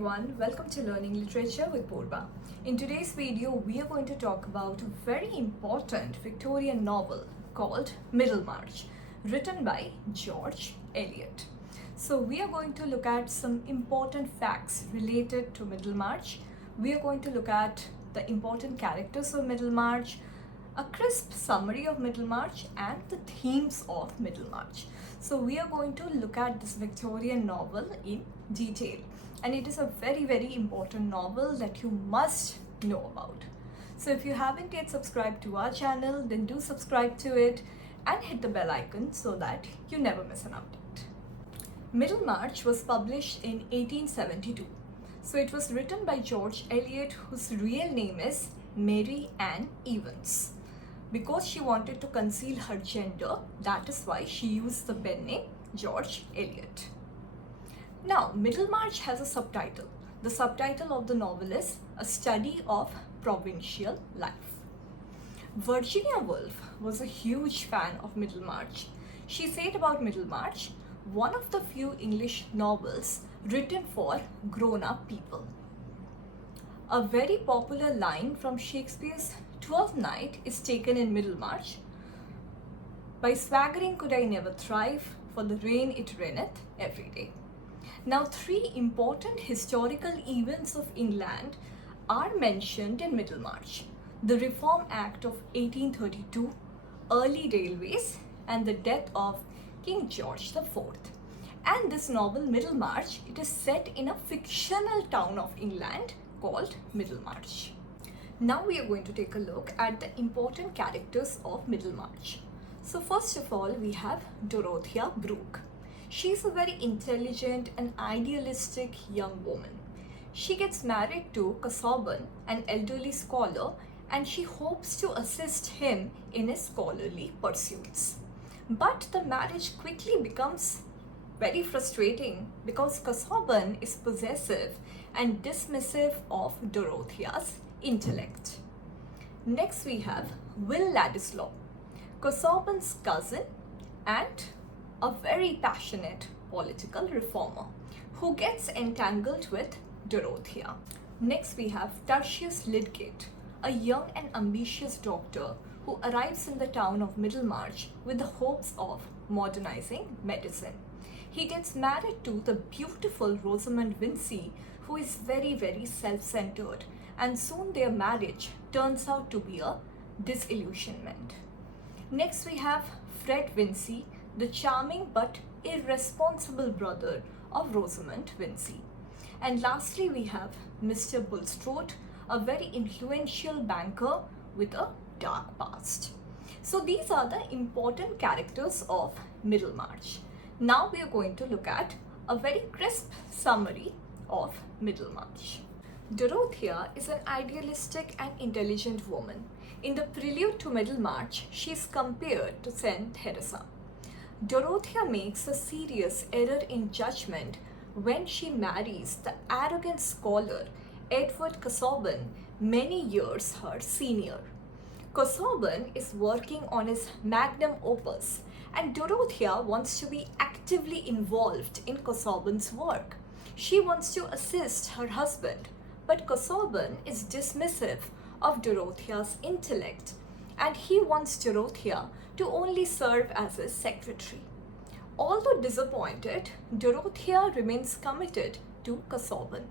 everyone, welcome to Learning Literature with Purba. In today's video, we are going to talk about a very important Victorian novel called Middlemarch, written by George Eliot. So we are going to look at some important facts related to Middlemarch. We are going to look at the important characters of Middlemarch, a crisp summary of Middlemarch, and the themes of Middlemarch. So we are going to look at this Victorian novel in detail, and it is a very important novel that you must know about. So if you haven't yet subscribed to our channel, then do subscribe to it and hit the bell icon so that you never miss an update. Middlemarch was published in 1872. So it was written by George Eliot, whose real name is Mary Ann Evans. Because she wanted to conceal her gender, that is why she used the pen name George Eliot. Now, Middlemarch has a subtitle. The subtitle of the novel is A Study of Provincial Life. Virginia Woolf was a huge fan of Middlemarch. She said about Middlemarch, one of the few English novels written for grown-up people. A very popular line from Shakespeare's Twelfth Night is taken in Middlemarch. By swaggering could I never thrive, for the rain it raineth every day. Now, three important historical events of England are mentioned in Middlemarch: the Reform Act of 1832, early railways, and the death of King George IV. And this novel, Middlemarch, it is set in a fictional town of England called Middlemarch. Now we are going to take a look at the important characters of Middlemarch. So first of all, we have Dorothea Brooke. She is a very intelligent and idealistic young woman. She gets married to Casaubon, an elderly scholar, and she hopes to assist him in his scholarly pursuits. But the marriage quickly becomes very frustrating because Casaubon is possessive and dismissive of Dorothea's intellect. Next we have Will Ladislaw, Casaubon's cousin and a very passionate political reformer who gets entangled with Dorothea. Next we have Tertius Lydgate, a young and ambitious doctor who arrives in the town of Middlemarch with the hopes of modernizing medicine. He gets married to the beautiful Rosamond Vincy, who is very self-centered, and soon their marriage turns out to be a disillusionment. Next we have Fred Vincy, the charming but irresponsible brother of Rosamond Vincy. And lastly we have Mr. Bulstrode, a very influential banker with a dark past. So these are the important characters of Middlemarch. Now we are going to look at a very crisp summary of Middlemarch. Dorothea is an idealistic and intelligent woman. In the prelude to Middlemarch, she is compared to Saint Teresa. Dorothea makes a serious error in judgment when she marries the arrogant scholar Edward Casaubon, many years her senior. Casaubon is working on his magnum opus, and Dorothea wants to be actively involved in Casaubon's work. She wants to assist her husband, but Casaubon is dismissive of Dorothea's intellect, and he wants Dorothea to only serve as his secretary. Although disappointed, Dorothea remains committed to Casaubon.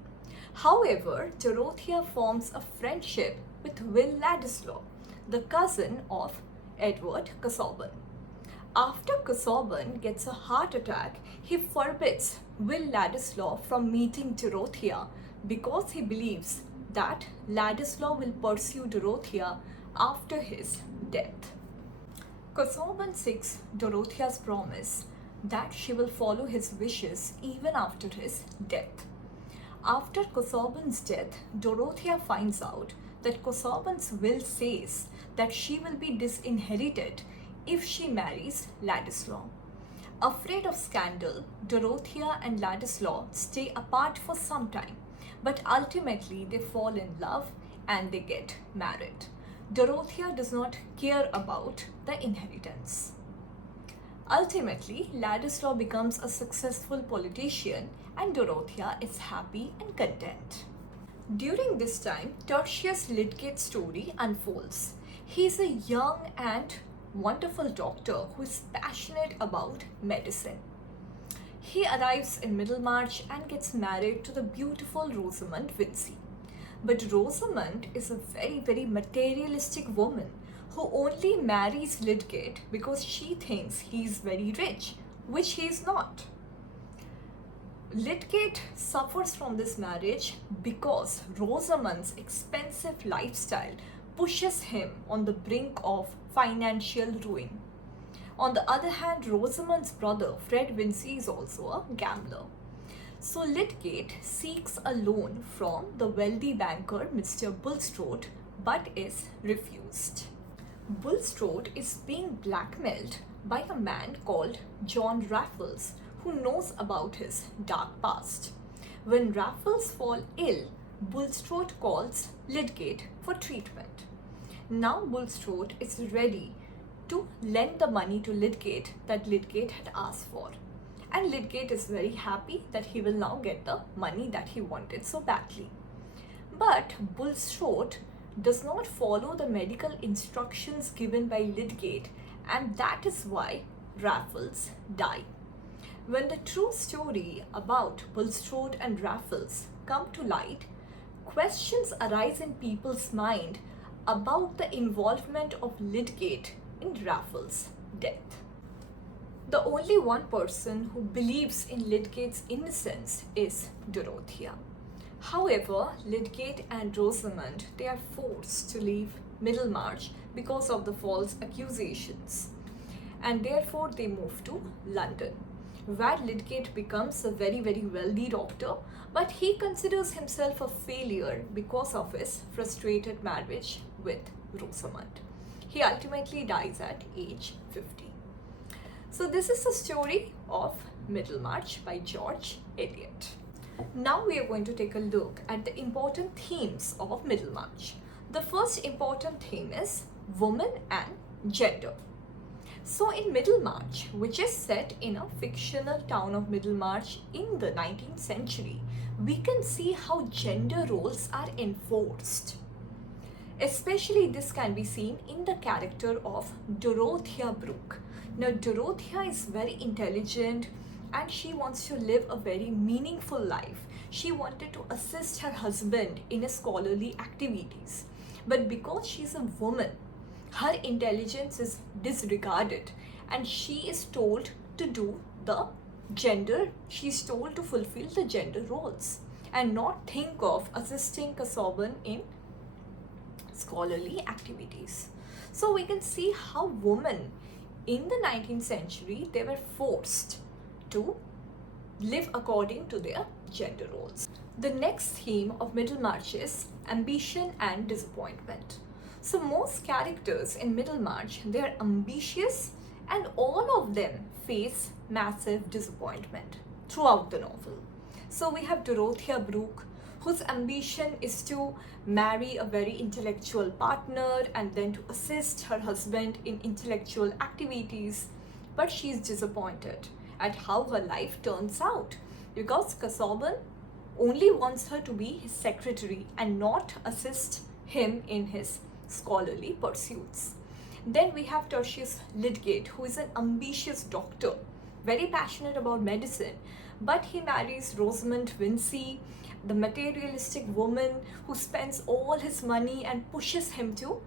However, Dorothea forms a friendship with Will Ladislaw, the cousin of Edward Casaubon. After Casaubon gets a heart attack, he forbids Will Ladislaw from meeting Dorothea because he believes that Ladislaw will pursue Dorothea after his death. Casaubon seeks Dorothea's promise that she will follow his wishes even after his death. After Casaubon's death, Dorothea finds out that Casaubon's will says that she will be disinherited if she marries Ladislaw. Afraid of scandal, Dorothea and Ladislaw stay apart for some time, but ultimately they fall in love and they get married. Dorothea does not care about the inheritance. Ultimately, Ladislaw becomes a successful politician and Dorothea is happy and content. During this time, Tertius Lydgate's story unfolds. He is a young and wonderful doctor who is passionate about medicine. He arrives in Middlemarch and gets married to the beautiful Rosamond Vincy. But Rosamond is a very materialistic woman who only marries Lydgate because she thinks he is very rich, which he is not. Lydgate suffers from this marriage because Rosamond's expensive lifestyle pushes him on the brink of financial ruin. On the other hand, Rosamond's brother, Fred Vincy, is also a gambler. So Lydgate seeks a loan from the wealthy banker Mr. Bulstrode but is refused. Bulstrode is being blackmailed by a man called John Raffles who knows about his dark past. When Raffles falls ill, Bulstrode calls Lydgate for treatment. Now Bulstrode is ready to lend the money to Lydgate that Lydgate had asked for. And Lydgate is very happy that he will now get the money that he wanted so badly. But Bulstrode does not follow the medical instructions given by Lydgate, and that is why Raffles died. When the true story about Bulstrode and Raffles come to light, questions arise in people's mind about the involvement of Lydgate in Raffles' death. The only one person who believes in Lydgate's innocence is Dorothea. However, Lydgate and Rosamond, they are forced to leave Middlemarch because of the false accusations, and therefore they move to London, where Lydgate becomes a very wealthy doctor, but he considers himself a failure because of his frustrated marriage with Rosamond. He ultimately dies at age 50. So this is the story of Middlemarch by George Eliot. Now we are going to take a look at the important themes of Middlemarch. The first important theme is woman and gender. So in Middlemarch, which is set in a fictional town of Middlemarch in the 19th century, we can see how gender roles are enforced. Especially this can be seen in the character of Dorothea Brooke. Now Dorothea is very intelligent and she wants to live a very meaningful life. She wanted to assist her husband in his scholarly activities. But because she's a woman, her intelligence is disregarded and she is told to do the gender, she's told to fulfill the gender roles and not think of assisting Casaubon in scholarly activities. So we can see how women in the 19th century, they were forced to live according to their gender roles. The next theme of Middlemarch is ambition and disappointment. So most characters in Middlemarch, they are ambitious and all of them face massive disappointment throughout the novel. So we have Dorothea Brooke, whose ambition is to marry a very intellectual partner and then to assist her husband in intellectual activities. But she is disappointed at how her life turns out because Casaubon only wants her to be his secretary and not assist him in his scholarly pursuits. Then we have Tertius Lydgate, who is an ambitious doctor, very passionate about medicine, but he marries Rosamond Vincy, the materialistic woman who spends all his money and pushes him to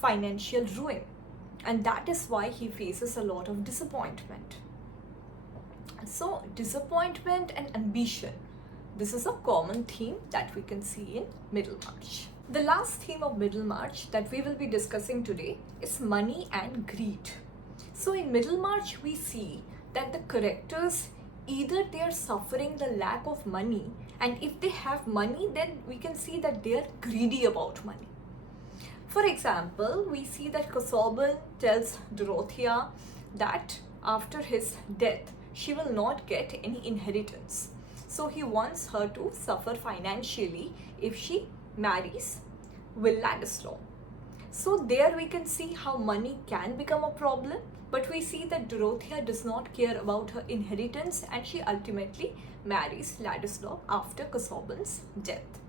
financial ruin. And that is why he faces a lot of disappointment. So disappointment and ambition, this is a common theme that we can see in Middlemarch. The last theme of Middlemarch that we will be discussing today is money and greed. So in Middlemarch we see that the characters, either they are suffering the lack of money, and if they have money then we can see that they are greedy about money. For example, we see that Casaubon tells Dorothea that after his death she will not get any inheritance. So he wants her to suffer financially if she marries Ladislaw. So there we can see how money can become a problem But we see that Dorothea does not care about her inheritance and she ultimately marries Ladislaw after Casaubon's death.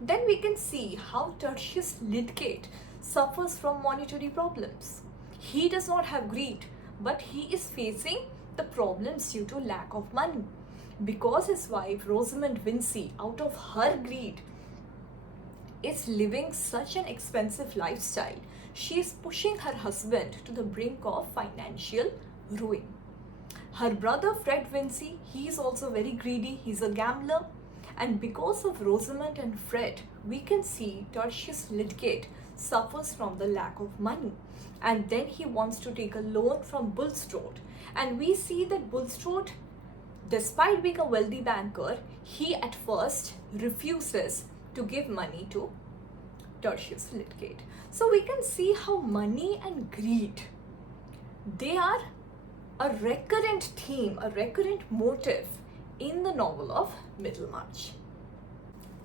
Then we can see how Tertius Lydgate suffers from monetary problems. He does not have greed, but he is facing the problems due to lack of money. Because his wife Rosamond Vincy, out of her greed, is living such an expensive lifestyle, she is pushing her husband to the brink of financial ruin. Her brother Fred Vincy, he is also very greedy, he's a gambler. And because of Rosamond and Fred, we can see Tertius Lydgate suffers from the lack of money. And then he wants to take a loan from Bulstrode. And we see that Bulstrode, despite being a wealthy banker, he at first refuses to give money to Tertius Lydgate. So we can see how money and greed, they are a recurrent theme, a recurrent motive in the novel of Middlemarch.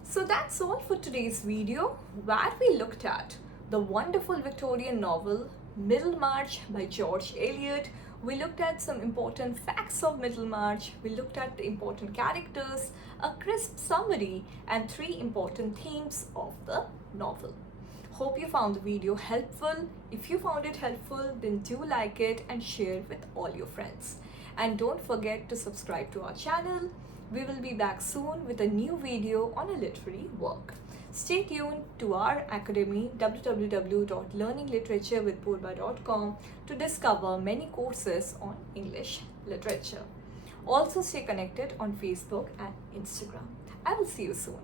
So that's all for today's video, where we looked at the wonderful Victorian novel Middlemarch by George Eliot. We looked at some important facts of Middlemarch, we looked at the important characters, a crisp summary, and 3 important themes of the novel. Hope you found the video helpful. If you found it helpful, then do like it and share it with all your friends. And don't forget to subscribe to our channel. We will be back soon with a new video on a literary work. Stay tuned to our academy www.learningliteratureWithPurba.com to discover many courses on English literature. Also stay connected on Facebook and Instagram. I will see you soon.